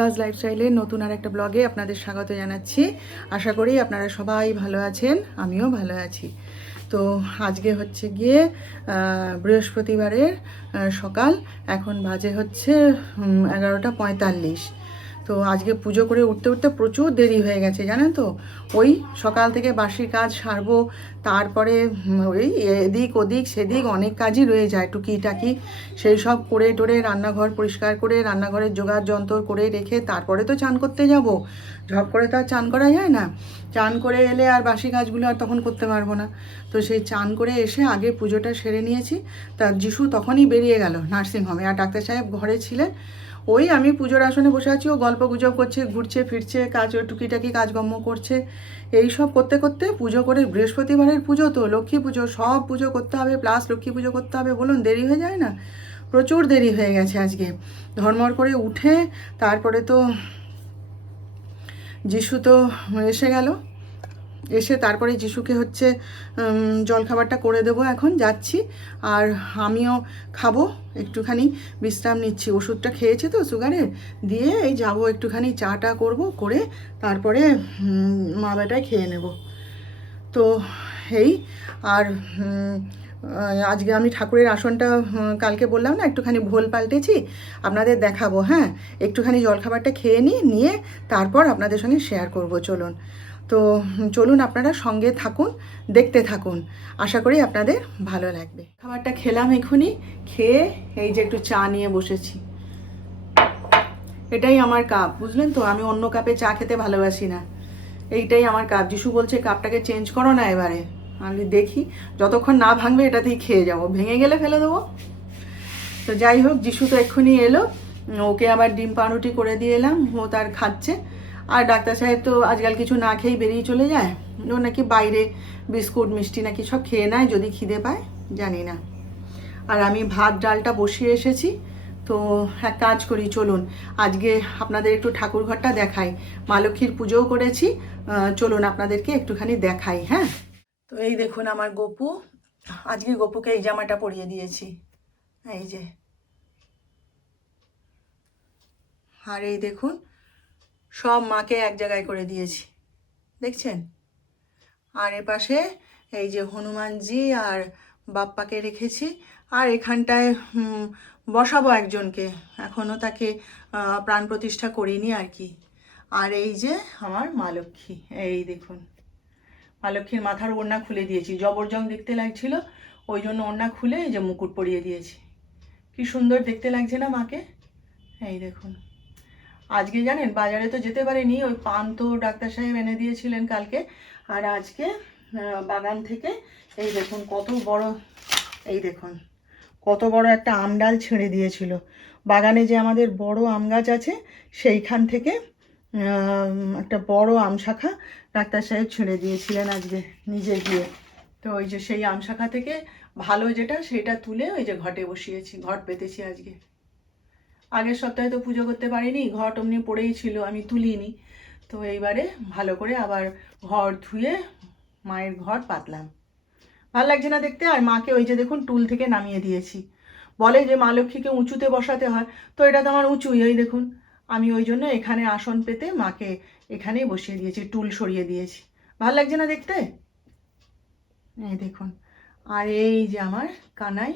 পূর্বাস লাইফস্টাইলের নতুন আর একটা ব্লগে আপনাদের স্বাগত জানাচ্ছি। আশা করি আপনারা সবাই ভালো আছেন, আমিও ভালো আছি। তো আজকে হচ্ছে গিয়ে বৃহস্পতিবারের সকাল, এখন বাজে হচ্ছে 11:45। তো আজকে পুজো করে উঠতে উঠতে প্রচুর দেরি হয়ে গেছে জানেন তো। ওই সকাল থেকে বাসি কাজ সারবো, তারপরে ওই এদিক ওদিক সেদিক অনেক কাজই রয়ে যায় টুকিটাকি, সেই সব করে টোরে রান্নাঘর পরিষ্কার করে রান্নাঘরের জোগাড় যন্ত্র করে রেখে তারপরে তো চান করতে যাব। ঝপ করে তো আর চান করা যায় না, চান করে এলে আর বাসি কাজগুলো আর তখন করতে পারবো না। তো সেই চান করে এসে আগে পুজোটা সেরে নিয়েছি। তার যিশু তখনই বেরিয়ে গেল নার্সিংহোমে, আর ডাক্তার সাহেব ঘরে ছিলেন। ওই আমি পুজোর আসনে বসে আছি, ও গল্প গুজব করছে, ঘুরছে ফিরছে, কাজ টুকিটাকি কাজকর্ম করছে। এই সব করতে করতে পুজো করে, বৃহস্পতিবারের পুজো তো, লক্ষ্মী পুজো, সব পুজো করতে হবে প্লাস লক্ষ্মী পুজো করতে হবে, বলুন দেরি হয়ে যায় না? প্রচুর দেরি হয়ে গেছে আজকে। ধর্মর করে উঠে তারপরে তো যিশু তো এসে গেল, এসে তারপরে যিশুকে হচ্ছে জলখাবারটা করে দেবো, এখন যাচ্ছি। আর আমিও খাবো, একটুখানি বিশ্রাম নিচ্ছি, ওষুধটা খেয়েছে তো সুগারের, দিয়ে এই যাবো একটুখানি চাটা করব, করে তারপরে মা বেটায় খেয়ে নেব। তো এই আর আজকে আমি ঠাকুরের আসনটা কালকে বললাম না একটুখানি ভোল পাল্টেছি, আপনাদের দেখাবো। হ্যাঁ, একটুখানি জলখাবারটা খেয়ে নিয়ে তারপর আপনাদের সঙ্গে শেয়ার করব, চলুন। তো চলুন, আপনারা সঙ্গে থাকুন, দেখতে থাকুন, আশা করি আপনাদের ভালো লাগবে। খাবারটা খেলাম এক্ষুনি, খেয়ে এই যে একটু চা নিয়ে বসেছি। এটাই আমার কাপ, বুঝলেন তো, আমি অন্য কাপে চা খেতে ভালোবাসি না। এইটাই আমার কাপ। যিশু বলছে কাপটাকে চেঞ্জ করো না এবারে। আমি দেখি, যতক্ষণ না ভাঙবে এটাতেই খেয়ে যাবো, ভেঙে গেলে ফেলে দেবো। তো যাই হোক, যিশু তো এক্ষুনি এলো, ওকে আবার ডিম পাউরুটি করে দিয়ে এলাম, ও তার খাচ্ছে। আর ডাক্তার সাহেব তো আজকাল কিছু না খেয়েই বেরিয়ে চলে যায়, ও নাকি বাইরে বিস্কুট মিষ্টি নাকি সব খেয়ে নেয় যদি খিদে পায়, জানি না। আর আমি ভাত ডালটা বসিয়ে এসেছি। তো এক কাজ করি, চলুন আজকে আপনাদের একটু ঠাকুর ঘরটা দেখাই। মা লক্ষ্মীর পুজোও করেছি, চলুন আপনাদেরকে একটুখানি দেখাই। হ্যাঁ, তো এই দেখুন আমার গপু, আজকে গপুকে এই জামাটা পরিয়ে দিয়েছি, এই যে। আর এই দেখুন সব মাকে এক জায়গায় করে দিয়েছি, দেখছেন। আর এপাশে এই যে হনুমানজি আর বাপ্পাকে রেখেছি। আর এখানটায় বসাবো একজনকে, এখনও তাকে প্রাণ প্রতিষ্ঠা করিনি আর কি। আর এই যে আমার মা লক্ষ্মী, এই দেখুন মা লক্ষ্মীর মাথার ওড়না খুলে দিয়েছি, জবরজং দেখতে লাগছিল, ওই জন্য ওড়না খুলে এই যে মুকুট পরিয়ে দিয়েছি। কি সুন্দর দেখতে লাগছে না মাকে, এই দেখুন। আজকে জানেন বাজারে তো যেতে পারিনি, ওই পান তো ডাক্তার সাহেব এনে দিয়েছিলেন কালকে। আর আজকে বাগান থেকে এই দেখুন কত বড়, এই দেখুন কত বড় একটা আম ডাল ছেড়ে দিয়েছিল। বাগানে যে আমাদের বড় আম গাছ আছে, সেইখান থেকে একটা বড় আম শাখা ডাক্তার সাহেব ছেড়ে দিয়েছিলেন আজকে নিজে গিয়ে। তো ওই যে সেই আম শাখা থেকে ভালো যেটা সেটা তুলে ওই যে ঘটে বসিয়েছি, ঘট পেতেছি আজকে। আগের সপ্তাহে তো পুজো করতে পারিনি, ঘট অমনি পড়েই ছিল, আমি তুলিনি। তো এইবারে ভালো করে আবার ঘর ধুয়ে মায়ের ঘট পাতলাম। ভালো লাগছে না দেখতে। আর মাকে ওই যে দেখুন টুল থেকে নামিয়ে দিয়েছি। বলে যে মা লক্ষ্মীকে উঁচুতে বসাতে হয়, তো এটা তো আমার উঁচুই, এই দেখুন। আমি ওই জন্য এখানে আসন পেতে মাকে এখানেই বসিয়ে দিয়েছি, টুল সরিয়ে দিয়েছি। ভালো লাগছে না দেখতে, এই দেখুন। আর এই যে আমার কানাই,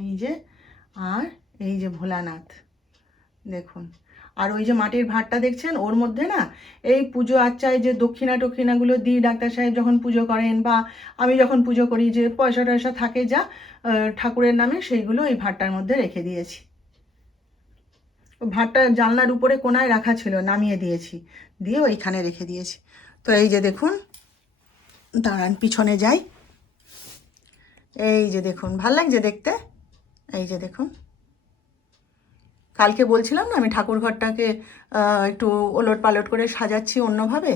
এই যে, আর এই যে ভোলানাথ, দেখুন। আর ওই যে মাটির ভাঁড়টা দেখছেন, ওর মধ্যে না এই পুজো আচ্চায় যে দক্ষিণা টক্ষিণাগুলো দিই ডাক্তার সাহেব যখন পুজো করেন, বা আমি যখন পুজো করি, যে পয়সা টয়সা থাকে যা ঠাকুরের নামে, সেইগুলো এই ভাঁড়টার মধ্যে রেখে দিয়েছি। ভাঁড়টা জানলার উপরে কোনায় রাখা ছিল, নামিয়ে দিয়েছি, দিয়ে ওইখানে রেখে দিয়েছি। তো এই যে দেখুন, দাঁড়ান পিছনে যাই, এই যে দেখুন, ভাল লাগছে দেখতে, এই যে দেখুন। কালকে বলছিলাম না আমি ঠাকুর ঘরটাকে একটু ওলট পালট করে সাজাচ্ছি অন্যভাবে,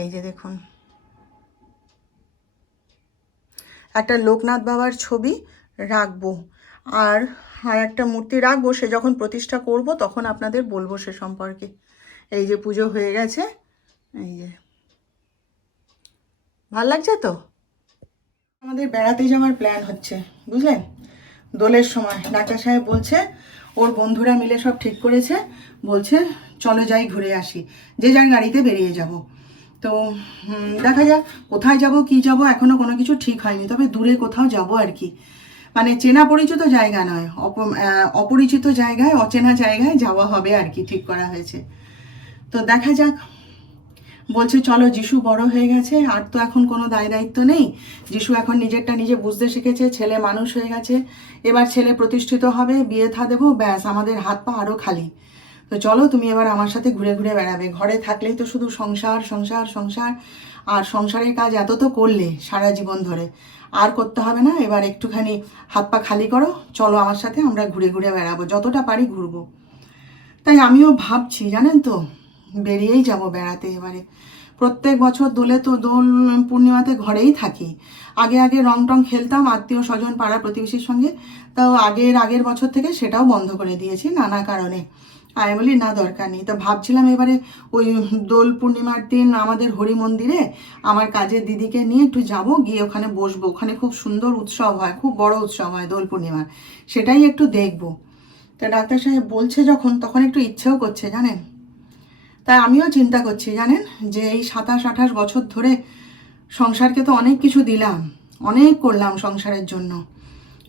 এই যে দেখুন। একটা লোকনাথ বাবার ছবি রাখবো, আর একটা মূর্তি রাখবো, সে যখন প্রতিষ্ঠা করব তখন আপনাদের বলবো সে সম্পর্কে। এই যে পুজো হয়ে গেছে, এই যে ভাল লাগছে তো। আমাদের বেড়াতে যাওয়ার প্ল্যান হচ্ছে, বুঝলেন। দোলের সময় ডাক্তার সাহেব বলছে ওর বন্ধুরা মিলে সব ঠিক করেছে, বলছে চলো যাই ঘুরে আসি, যে যার গাড়িতে বেরিয়ে যাব। তো দেখা যাক কোথায় যাব কি যাব, এখনও কোনো কিছু ঠিক হয়নি, তবে দূরে কোথাও যাব আর কি, মানে চেনা পরিচিত জায়গা নয়, অপরিচিত জায়গায়, অচেনা জায়গায় যাওয়া হবে আর কি, ঠিক করা হয়েছে। তো দেখা যাক। বলছে চলো, যিশু বড় হয়ে গেছে, আর তো এখন কোনো দায় দায়িত্ব নেই, যিশু এখন নিজেরটা নিজে বুঝতে শিখেছে, ছেলে মানুষ হয়ে গেছে, এবার ছেলে প্রতিষ্ঠিত হবে, বিয়ে থা দেবো, ব্যাস আমাদের হাত পা আরও খালি। তো চলো তুমি এবার আমার সাথে ঘুরে ঘুরে বেড়াবে, ঘরে থাকলেই তো শুধু সংসার সংসার সংসার, আর সংসারের কাজ এত তো করলে সারা জীবন ধরে, আর করতে হবে না, এবার একটুখানি হাত পা খালি করো, চলো আমার সাথে আমরা ঘুরে ঘুরে বেড়াবো, যতটা পারি ঘুরবো। তাই আমিও ভাবছি জানেন তো, বেরিয়েই যাব বেড়াতে এবারে। প্রত্যেক বছর দোল পূর্ণিমাতে ঘরেই থাকি, আগে রং টং খেলতাম আত্মীয় স্বজন পাড়া প্রতিবেশীর সঙ্গে, তাও আগের বছর থেকে সেটাও বন্ধ করে দিয়েছি নানা কারণে। আমি বলি না, দরকার নেই। তো ভাবছিলাম এবারে ওই দোল পূর্ণিমার দিন আমাদের হরি মন্দিরে আমার কাজের দিদিকে নিয়ে একটু যাব, গিয়ে ওখানে বসবো, ওখানে খুব সুন্দর উৎসব হয়, খুব বড় উৎসব হয় দোল পূর্ণিমার, সেটাই একটু দেখবো। তা ডাক্তার সাহেব বলছে যখন, তখন একটু ইচ্ছেও করছে জানেন। তাই আমিও চিন্তা করছি জানেন, যে এই 27-28 বছর ধরে সংসারকে তো অনেক কিছু দিলাম, অনেক করলাম সংসারের জন্য,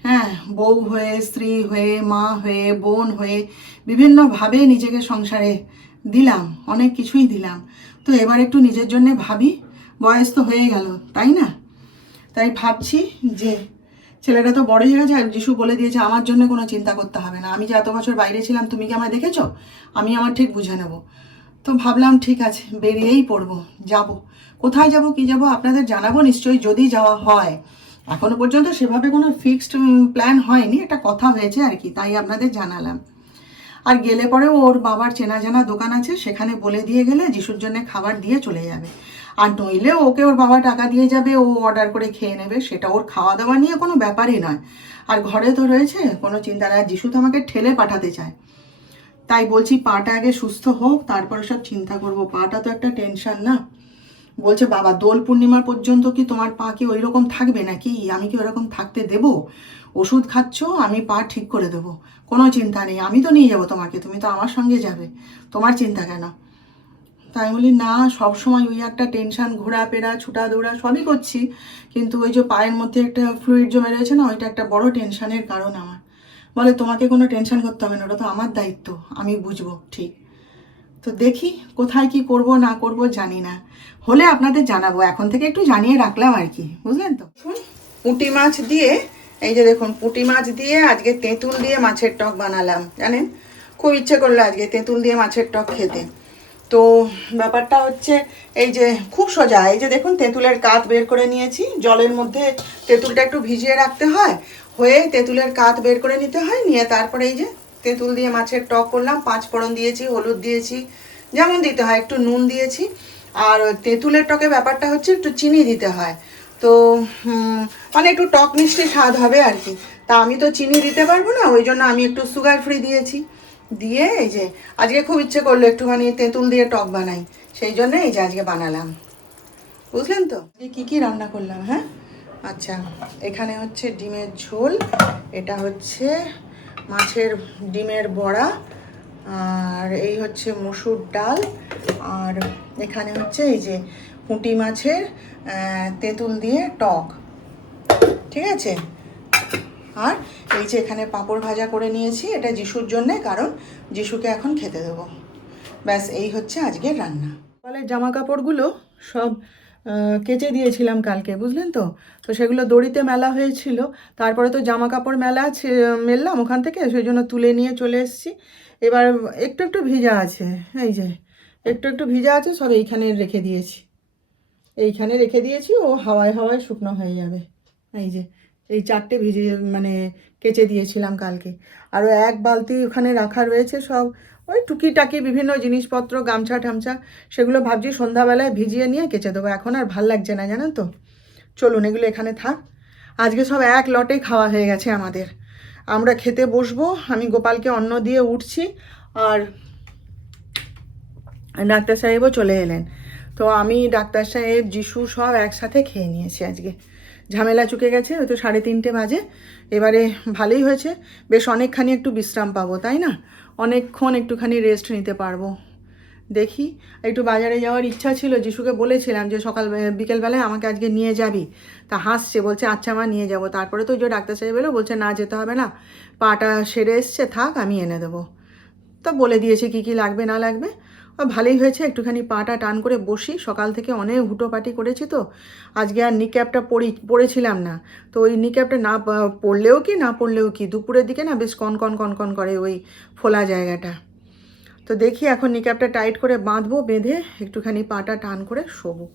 হ্যাঁ, বউ হয়ে, স্ত্রী হয়ে, মা হয়ে, বোন হয়ে, বিভিন্নভাবে নিজেকে সংসারে দিলাম, অনেক কিছুই দিলাম। তো এবার একটু নিজের জন্যে ভাবি, বয়স তো হয়ে গেল তাই না। তাই ভাবছি যে ছেলেটা তো বড় হয়ে গেছে, আর যিশু বলে দিয়েছে আমার জন্য কোনো চিন্তা করতে হবে না, আমি যে এত বছর বাইরে ছিলাম তুমি কি আমায় দেখেছো, আমি আমার ঠিক বুঝে নেব। তো ভাবলাম ঠিক আছে, বেরিয়েই পড়বো, যাব। কোথায় যাব কি যাব আপনাদের জানাবো নিশ্চয়ই, যদি যাওয়া হয়। এখনো পর্যন্ত সেভাবে কোনো ফিক্সড প্ল্যান হয়নি, একটা কথা হয়েছে আর কি, তাই আপনাদের জানালাম। আর গেলে পরেও ওর বাবার চেনা জানা দোকান আছে, সেখানে বলে দিয়ে গেলে যিশুর জন্য খাবার দিয়ে চলে যাবে। আর নইলে ওকে ওর বাবা টাকা দিয়ে যাবে, ও অর্ডার করে খেয়ে নেবে, সেটা ওর খাওয়া দাওয়া নিয়ে কোনো ব্যাপারই নয়। আর ঘরে তো রয়েছে, কোনো চিন্তা নেই। যিশু তো আমাকে ঠেলে পাঠাতে চায়, তাই বলছি পাটা আগে সুস্থ হোক, তারপরে সব চিন্তা করব। পাটা তো একটা টেনশন না। বলছে বাবা দোল পূর্ণিমা পর্যন্ত কি তোমার পা কি ওই রকম থাকবে নাকি, আমি কি ওরকম থাকতে দেব, ওষুধ খাচ্ছ, আমি পা ঠিক করে দেবো, কোনো চিন্তা নেই, আমি তো নিয়ে যাবো তোমাকে, তুমি তো আমার সঙ্গে যাবে, তোমার চিন্তা কেন। তাই বলি না, সবসময় ওই একটা টেনশন, ঘোরাফেরা ছুটা দৌড়া সবই করছি, কিন্তু ওই যে পায়ের মধ্যে একটা ফ্লুইড জমে রয়েছে না, ওইটা একটা বড় টেনশনের কারণ আমার। বলে তোমাকে কোনো টেনশন করতে হবে না, ওটা তো আমার দায়িত্ব, আমি বুঝবো ঠিক। তো দেখি কোথায় কি করব না করব জানি না, হলে আপনাদের জানাবো, এখন থেকে একটু জানিয়ে রাখলাম আর কি, বুঝলেন তো। পুঁটি মাছ দিয়ে, এই যে দেখুন পুঁটি মাছ দিয়ে আজকে তেঁতুল দিয়ে মাছের টক বানালাম জানেন, খুব ইচ্ছে করলো আজকে তেঁতুল দিয়ে মাছের টক খেতে। তো ব্যাপারটা হচ্ছে এই যে খুব সোজা, এই যে দেখুন তেঁতুলের কাত বের করে নিয়েছি, জলের মধ্যে তেঁতুলটা একটু ভিজিয়ে রাখতে হয়, হয়ে তেঁতুলের কাত বের করে নিতে হয়, নিয়ে তারপরে এই যে তেঁতুল দিয়ে মাছের টক করলাম, 5 ফোড়ন দিয়েছি, হলুদ দিয়েছি, যেমন দিতে হয়, একটু নুন দিয়েছি। আর তেঁতুলের টকে ব্যাপারটা হচ্ছে একটু চিনি দিতে হয়, তো মানে একটু টক মিষ্টি স্বাদ হবে আর কি। তা আমি তো চিনি দিতে পারবো না, ওই জন্য আমি একটু সুগার ফ্রি দিয়েছি। দিয়ে এই যে আজকে খুব ইচ্ছে করলো একটুখানি তেঁতুল দিয়ে টক বানাই, সেই জন্য এই যে আজকে বানালাম, বুঝলেন তো। কি কি রান্না করলাম, হ্যাঁ আচ্ছা, এখানে হচ্ছে ডিমের ঝোল, এটা হচ্ছে মাছের ডিমের বড়া, আর এই হচ্ছে মসুর ডাল, আর এখানে হচ্ছে এই যে পুঁটি মাছের তেঁতুল দিয়ে টক, ঠিক আছে। আর এই যে এখানে পাঁপড় ভাজা করে নিয়েছি, এটা যিশুর জন্যে, কারণ যিশুকে এখন খেতে দেবো। ব্যাস এই হচ্ছে আজকের রান্না। সকালের জামা কাপড়গুলো সব কেচে দিয়েছিলাম কালকে, বুঝলেন তো। তো সেগুলো দড়িতে মেলা হয়েছিল, তারপরে তো জামা কাপড় মেললাম ওখান থেকে, সেই জন্য তুলে নিয়ে চলে এসেছি। এবার একটু একটু ভিজা আছে, এই যে একটু একটু ভিজা আছে, সব এইখানে রেখে দিয়েছি, ও হাওয়ায় হাওয়ায় শুকনো হয়ে যাবে। এই যে এই 4টে ভিজে মানে কেচে দিয়েছিলাম কালকে, আরও 1 বালতি ওখানে রাখা রয়েছে, সব ওই টুকিটাকি বিভিন্ন জিনিসপত্র, গামছা ঠামছা, সেগুলো ভাবছি সন্ধ্যাবেলায় ভিজিয়ে নিয়ে কেচে দেবো, এখন আর ভাল লাগছে না জানেন তো। চলুন এগুলো এখানে থাক, আজকে সব এক লটে খাওয়া হয়ে গেছে আমাদের, আমরা খেতে বসবো, আমি গোপালকে অন্ন দিয়ে উঠছি, আর ডাক্তার সাহেবও চলে এলেন। তো আমি, ডাক্তার সাহেব, যিশু সব একসাথে খেয়ে নিয়েছি আজকে, ঝামেলা চুকে গেছে, ওই তো 3:30 বাজে। এবারে ভালোই হয়েছে, বেশ অনেকখানি একটু বিশ্রাম পাবো, তাই না? অনেকক্ষণ একটুখানি রেস্ট নিতে পারবো। দেখি, একটু বাজারে যাওয়ার ইচ্ছা ছিল, যিশুকে বলেছিলাম যে বিকেলবেলায় আমাকে আজকে নিয়ে যাবি। তা হাসছে, বলছে আচ্ছা মা নিয়ে যাব। তারপরে তো যে ডাক্তার সাহেব এলো, বলছে না যেতে হবে না, পাটা সেরে এসছে, থাক আমি এনে দেবো। তা বলে দিয়েছে কি কি লাগবে না লাগবে। ভালোই হয়েছে, একটুখানি পাটা টান করে বসি, সকাল থেকে অনেক হুটোপাটি করেছি তো। আজকে আর নিক্যাপটা পরেছিলাম না, তো ওই নিক্যাপটা না পরলেও কি না পরলেও কি, দুপুরের দিকে না বেশ কনকন কনকন করে ওই ফোলা জায়গাটা। তো দেখি এখন নিক্যাপটা টাইট করে বাঁধবো, বেঁধে একটুখানি পাটা টান করে শোবো।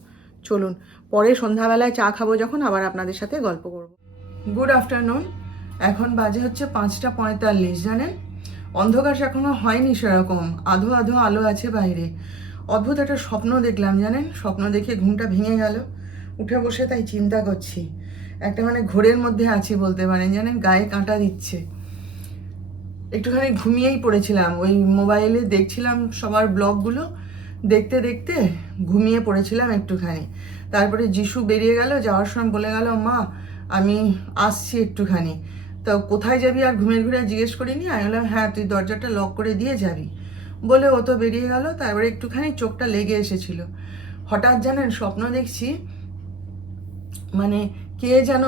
চলুন, পরে সন্ধ্যাবেলায় চা খাবো যখন, আবার আপনাদের সাথে গল্প করব। Good afternoon. এখন বাজে হচ্ছে 5:45, জানেন? অন্ধকার এখনো হয়নি সেরকম, আধো আধো আলো আছে বাইরে। অদ্ভুত একটা স্বপ্ন দেখলাম, জানেন? স্বপ্ন দেখে ঘুমটা ভেঙে গেল। উঠে বসে তাই চিন্তা করছি, একটা মানে ঘোরের মধ্যে আছি বলতে পারেন, জানেন? গায়ে কাঁটা দিচ্ছে। একটুখানি ঘুমিয়েই পড়েছিলাম, ওই মোবাইলে দেখছিলাম সবার ব্লগগুলো, দেখতে দেখতে ঘুমিয়ে পড়েছিলাম একটুখানি। তারপরে যিশু বেরিয়ে গেল, যাওয়ার সময় বলে গেল মা আমি আসছি একটুখানি। তো কোথায় যাবি আর ঘুমের ঘুরে জিজ্ঞেস করিনি। আমি বললাম হ্যাঁ তুই দরজাটা লক করে দিয়ে যাবি বলে ও তো বেরিয়ে গেল। তারপরে একটুখানি চোখটা লেগে এসেছিল। হঠাৎ জানেন স্বপ্ন দেখছি, মানে কে যেন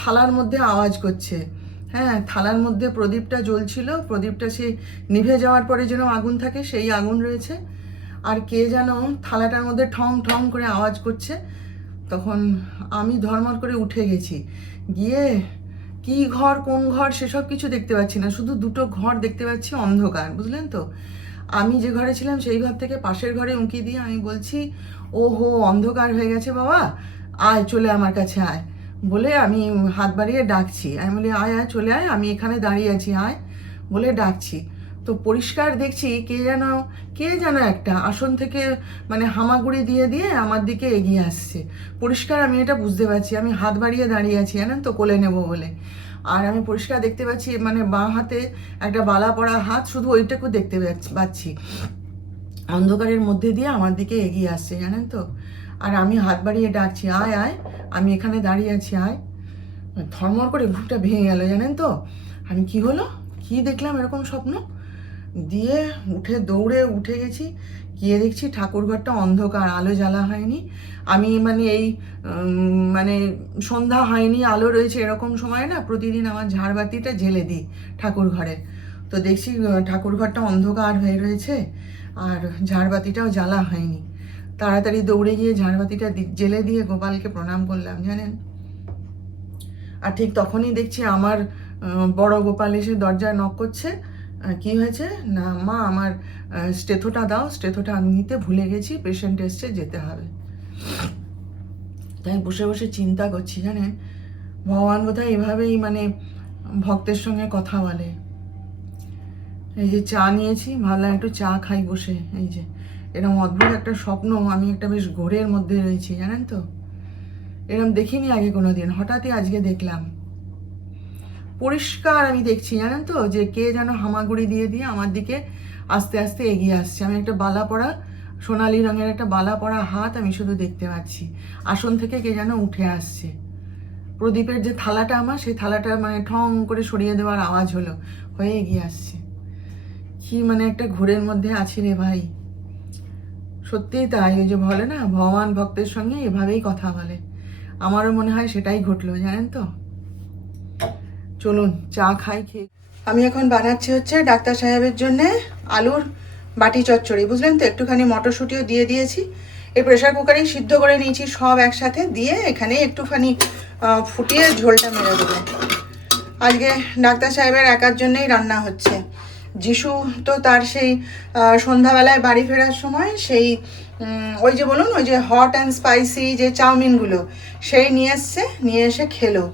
থালার মধ্যে আওয়াজ করছে। হ্যাঁ, থালার মধ্যে প্রদীপটা জ্বলছিল, প্রদীপটা সে নিভে যাওয়ার পরে যেন আগুন থাকে, সেই আগুন রয়েছে। আর কে যেন থালাটার মধ্যে ঠং ঠং করে আওয়াজ করছে। তখন আমি ধর্মর করে উঠে গেছি, গিয়ে কি ঘর কোন ঘর সেসব কিছু দেখতে পাচ্ছি না, শুধু দুটো ঘর দেখতে পাচ্ছি, অন্ধকার, বুঝলেন তো? আমি যে ঘরে ছিলাম সেই ঘর থেকে পাশের ঘরে উঁকি দিয়ে আমি বলছি ও হো অন্ধকার হয়ে গেছে বাবা, আয় চলে আমার কাছে আয় বলে আমি হাত বাড়িয়ে ডাকছি। আমি বলি আয় আয় চলে আয়, আমি এখানে দাঁড়িয়ে আছি আয় বলে ডাকছি। তো পরিষ্কার দেখছি কে যেন একটা আসন থেকে মানে হামাগুড়ি দিয়ে দিয়ে আমার দিকে এগিয়ে আসছে। পরিষ্কার আমি এটা বুঝতে পারছি, আমি হাত বাড়িয়ে দাঁড়িয়ে আছি, জানেন তো, কোলে নেব বলে। আর আমি পরিষ্কার দেখতে পাচ্ছি মানে বাঁ হাতে একটা বালা পড়া হাত, শুধু ওইটাকে দেখতে পাচ্ছি, অন্ধকারের মধ্যে দিয়ে আমার দিকে এগিয়ে আসছে, জানেন তো। আর আমি হাত বাড়িয়ে ডাকছি আয় আয়, আমি এখানে দাঁড়িয়ে আছি আয়। ধর্মর করে ঘুমটা ভেঙে গেল, জানেন তো। আমি কি হলো, কি দেখলাম এরকম স্বপ্ন, দিয়ে দৌড়ে উঠে গেছি, গিয়ে দেখছি ঠাকুরঘরটা অন্ধকার, আলো জ্বালা হয়নি। আমি মানে এই মানে সন্ধ্যা হয়নি, আলো রয়েছে, এরকম সময় না প্রতিদিন আমার ঝাড়বাতিটা জ্বেলে দিই ঠাকুর ঘরে। তো দেখছি ঠাকুরঘরটা অন্ধকার হয়ে রয়েছে আর ঝাড়বাতিটাও জ্বালা হয়নি। তাড়াতাড়ি দৌড়ে গিয়ে ঝাড়বাতিটা জ্বেলে দিয়ে গোপালকে প্রণাম করলাম, জানেন। আর ঠিক তখনই দেখছি আমার বড় গোপাল এসে দরজায় নক করছে। কি হয়েছে না মা, আমার স্টেথোটা দাও, স্টেথোটা আমি নিতে ভুলে গেছি, পেশেন্ট এসছে যেতে হবে। তাই বসে বসে চিন্তা করছি, জানেন, ভগবান বোধহয় এভাবেই মানে ভক্তের সঙ্গে কথা বলে। এই যে চা নিয়েছি, ভাবলাম একটু চা খাই বসে। এই যে এরকম অদ্ভুত একটা স্বপ্ন, আমি একটা বেশ ঘোরের মধ্যে রয়েছি, জানেন তো। এরকম দেখিনি আগে কোনোদিন, হঠাৎই আজকে দেখলাম। পরিষ্কার আমি দেখছি, জানেন তো, যে কে যেন হামাগুড়ি দিয়ে দিয়ে আমার দিকে আস্তে আস্তে এগিয়ে আসছে। আমি একটা বালা পড়া, সোনালি রঙের একটা বালা পড়া হাত আমি শুধু দেখতে পাচ্ছি। আসন থেকে কে যেন উঠে আসছে। প্রদীপের যে থালাটা আমার, সেই থালাটা মানে ঠং করে সরিয়ে দেওয়ার আওয়াজ হলো, হয়ে এগিয়ে আসছে। কি মানে একটা ঘোরের মধ্যে আছি রে ভাই। সত্যিই তাই, ওই যে বলে না ভগবান ভক্তের সঙ্গে এভাবেই কথা বলে, আমারও মনে হয় সেটাই ঘটলো, জানেন তো। চলুন চা খাই। খেয়ে আমি এখন বানাচ্ছি হচ্ছে ডাক্তার সাহেবের জন্যে আলুর বাটি চচ্চড়ি, বুঝলেন তো। একটুখানি মটরশুঁটিও দিয়ে দিয়েছি, এই প্রেশার কুকারেই সিদ্ধ করে নিয়েছি সব একসাথে দিয়ে, এখানে একটুখানি ফুটিয়ে ঝোলটা মেরে দেবো। আজকে ডাক্তার সাহেবের একার জন্যই রান্না হচ্ছে। যিশু তো তার সেই সন্ধ্যাবেলায় বাড়ি ফেরার সময় সেই ওই যে বলুন ওই যে হট অ্যান্ড স্পাইসি যে চাউমিনগুলো সেই নিয়ে এসছে, নিয়ে এসে খেলো।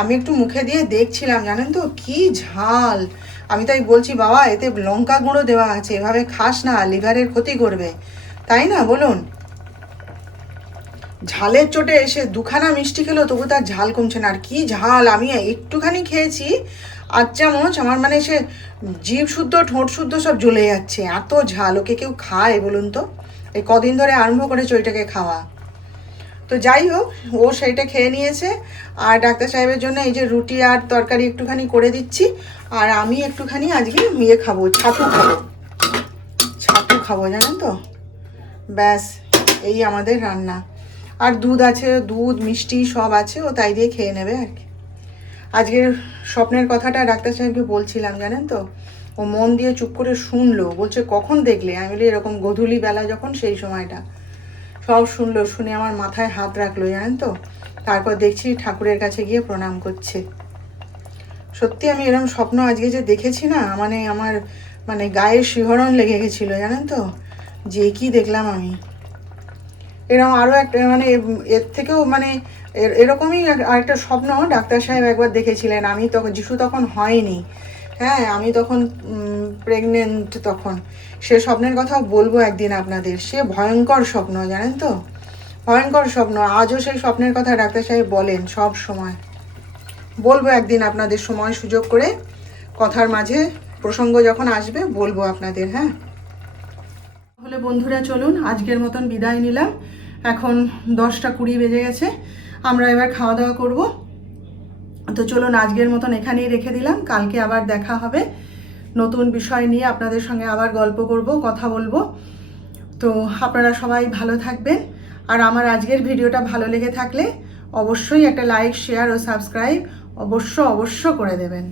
আমি একটু মুখে দিয়ে দেখছিলাম, জানেন তো কি ঝাল। আমি তাই বলছি বাবা এতে লঙ্কা গুঁড়ো দেওয়া আছে, এভাবে খাস না, লিভারের ক্ষতি করবে, তাই না বলুন। ঝালের চোটে এসে দুখানা মিষ্টি খেলো তবু তার ঝাল কমছে না। আর কি ঝাল, আমি একটুখানি খেয়েছি, 8 চামচ, আমার মানে সে জিভ শুদ্ধ ঠোঁট শুদ্ধ সব জ্বলে যাচ্ছে, এত ঝাল। ওকে কেউ খায় বলুন তো? এই কদিন ধরে আরম্ভ করেছে ওইটাকে খাওয়া। তো যাই হোক, ও সেইটা খেয়ে নিয়েছে। আর ডাক্তার সাহেবের জন্য এই যে রুটি আর তরকারি একটুখানি করে দিচ্ছি। আর আমি একটুখানি আজকে খাবো, ছাতু খাবো জানেন তো। ব্যাস, এই আমাদের রান্না। আর দুধ আছে, দুধ মিষ্টি সব আছে, ও তাই দিয়ে খেয়ে নেবে আর কি। আজকের স্বপ্নের কথাটা ডাক্তার সাহেবকে বলছিলাম জানেন তো, ও মন দিয়ে চুপ করে শুনলো। বলছে কখন দেখলে? আমি বলি এরকম গধূলি বেলা যখন, সেই সময়টা সব শুনলো। শুনে আমার মাথায় হাত রাখলো জানেন তো। তারপর দেখছি ঠাকুরের কাছে গিয়ে প্রণাম করছে। সত্যি আমি এরকম স্বপ্ন আজকে যে দেখেছি না, মানে আমার গায়ে শিহরণ লেগে গেছিলো জানেন তো, যে কি দেখলাম আমি। এরকম আরও একটা এর থেকেও এরকমই আরেকটা স্বপ্ন ডাক্তার সাহেব একবার দেখেছিলেন। আমি তখন, যিশু তখন হয়নি, হ্যাঁ আমি তখন প্রেগনেন্ট তখন। সে স্বপ্নের কথাও বলবো একদিন আপনাদের। সে ভয়ঙ্কর স্বপ্ন জানেন তো, ভয়ঙ্কর স্বপ্ন। আজও সেই স্বপ্নের কথা ডাক্তার সাহেব বলেন সব সময়। বলবো একদিন আপনাদের, সময় সুযোগ করে কথার মাঝে প্রসঙ্গ যখন আসবে বলবো আপনাদের। হ্যাঁ, তাহলে বন্ধুরা চলুন আজকের মতন বিদায় নিলাম। এখন 10টা 20 বেজে গেছে, আমরা এবার খাওয়া দাওয়া করব। তো চলুন আজকের মতন এখানেই রেখে দিলাম। কালকে আবার দেখা হবে, নতুন বিষয় নিয়ে আপনাদের সঙ্গে আবার গল্প করব, কথা বলবো। তো আপনারা সবাই ভালো থাকবেন। আর আমার আজকের ভিডিওটা ভালো লেগে থাকলে অবশ্যই একটা লাইক, শেয়ার ও সাবস্ক্রাইব অবশ্য করে দেবেন।